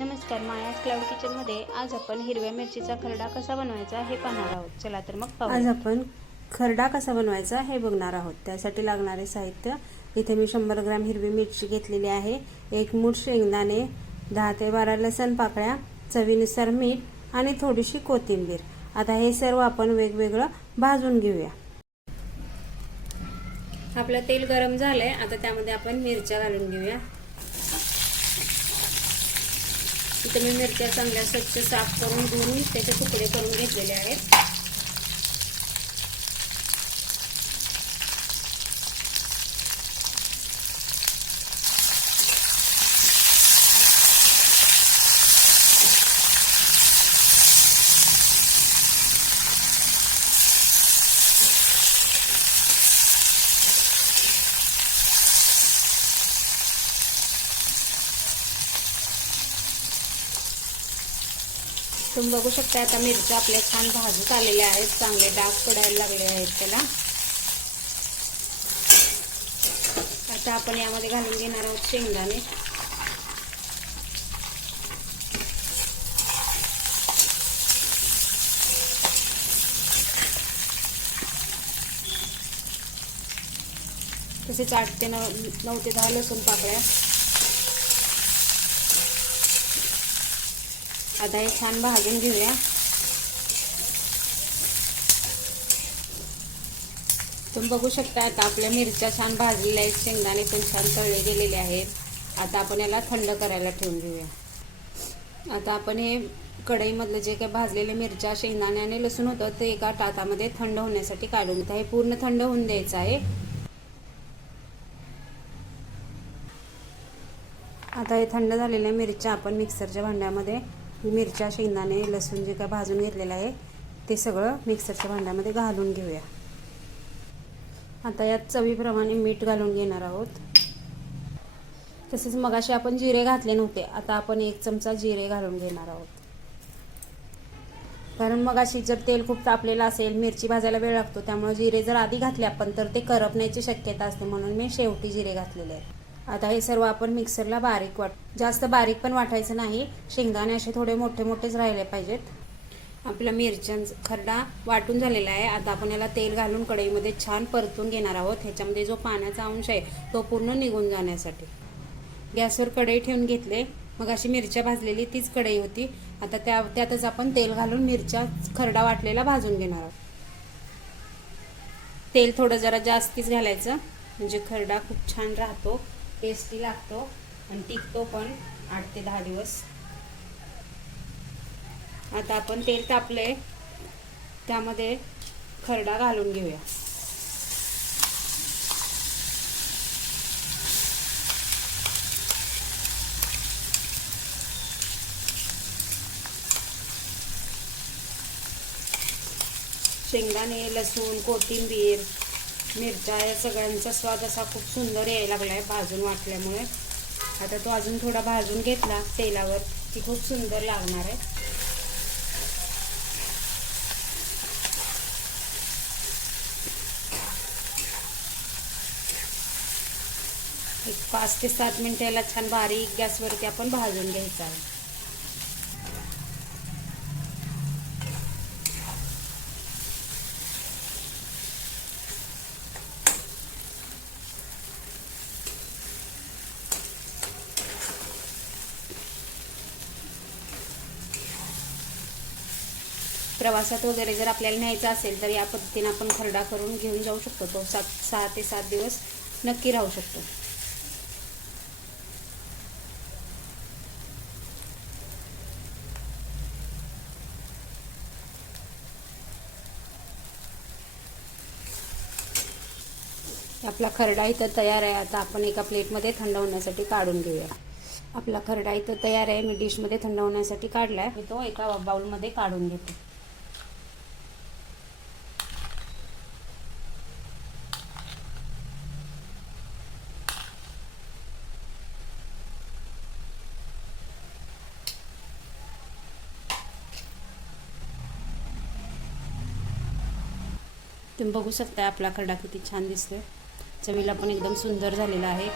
नमस्कार मायाज क्लाउड किचनमध्ये आज आपण हिरव्या मिरचीचा खरडा कसा बनवायचा हे पाहणार आहोत. चला तर मग आज आपण खरडा कसा बनवायचा हे बघणार आहोत. त्यासाठी लागणारे साहित्य इथे मी शंभर ग्रॅम हिरवी मिरची घेतलेली आहे. एक मूठ शेंगदाणे दहा ते बारा लसण पाकळ्या चवीनुसार मीठ आणि थोडीशी कोथिंबीर. आता हे सर्व आपण वेगवेगळं भाजून घेऊया. आपलं तेल गरम झालंय आता त्यामध्ये आपण मिरच्या घालून घेऊया. इथं मी मिरच्या चांगल्या स्वच्छ साफ करून धुवून त्याचे तुकडे करून घेतलेले आहेत. तुम्ही बघू शकता आता मिरच्या आपल्या छान भाजूत आलेल्या आहेत. चांगले डाग पडायला लागले आहेत त्याला. आता आपण यामध्ये घालून घेणार आहोत शेंगदाणे. तसेच आठ ते नऊ नऊ ते दहा लसूण पाकळ्या. आता हे छान भाजून घेऊया. तुम्ही बघू शकता आता आपल्या मिरच्या छान भाजलेल्या आहेत शेंगदाणे पण छान तळले गेलेले आहेत. आता आपण याला थंड करायला ठेवून घेऊया. आता आपण हे कढईमधलं जे काही भाजलेले मिरच्या शेंगदाणे आणि लसूण होतं ते एका तातामध्ये थंड होण्यासाठी काढून घेतं हे पूर्ण थंड होऊन द्यायचं आहे. आता हे थंड झालेल्या मिरच्या आपण मिक्सरच्या भांड्यामध्ये मिरच्या शेंगदाणे लसूण जे काय भाजून घेतलेलं आहे ते सगळं मिक्सरच्या भांड्यामध्ये घालून घेऊया. आता यात चवीप्रमाणे मीठ घालून घेणार आहोत. तसेच मगाशी आपण जिरे घातले नव्हते आता आपण एक चमचा जिरे घालून घेणार आहोत. कारण मगाशी जर तेल खूप तापलेलं असेल मिरची भाजायला वेळ लागतो त्यामुळे जिरे जर आधी घातले आपण तर ते करपण्याची शक्यता असते म्हणून मी शेवटी जिरे घातलेले आहेत. आता हे सर्व आपण मिक्सरला बारीक वाट जास्त बारीक पण वाटायचं नाही. शेंगदाणे असे थोडे मोठे मोठेच राहिले पाहिजेत. आपला मिरच्यांचा खरडा वाटून झालेला आहे. आता आपण याला तेल घालून कढईमध्ये छान परतून घेणार आहोत. ह्याच्यामध्ये जो पाण्याचा अंश आहे तो पूर्ण निघून जाण्यासाठी. गॅसवर कढई ठेवून घेतले. मग अशी मिरच्या भाजलेली तीच कढई होती. आता त्या त्यातच आपण तेल घालून मिरच्या खरडा वाटलेला भाजून घेणार आहोत. तेल थोडं जरा जास्तीच घालायचं. म्हणजे खरडा खूप छान राहतो. टेस्टी लागतो. आणि टिकतो पण आठ ते दहा दिवस. आता आपण तेल तापले त्यामध्ये खरडा घालून घेऊया. शेंगदाणे लसूण कोथिंबीर मिरच्या या सगळ्यांचा स्वाद असा खूप सुंदर यायला लागला आहे भाजून वाटल्यामुळे. आता तो अजून थोडा भाजून घेतला तेलावर ती खूप सुंदर लागणार आहे. एक पाच ते सात मिनिटं याला छान बारीक गॅसवरती आपण भाजून घ्यायचा आहे. प्रवासात वगैरे जर आपल्याला न्यायचा असेल तर या पद्धतीने आपण खरडा करून घेऊन जाऊ शकतो. तो सात सहा ते सात दिवस नक्की राहू शकतो. आपला खरडा इथं तयार आहे. आता आपण एका प्लेटमध्ये थंड होण्यासाठी काढून घेऊया. आपला खरडा इथं तयार आहे. मी डिशमध्ये थंड होण्यासाठी काढला आहे तो एका बाउलमध्ये काढून घेतो. तुम्ही बघू शकता आपला खरडा किती छान दिसतोय. चवीला पण एकदम सुंदर झालेला आहे.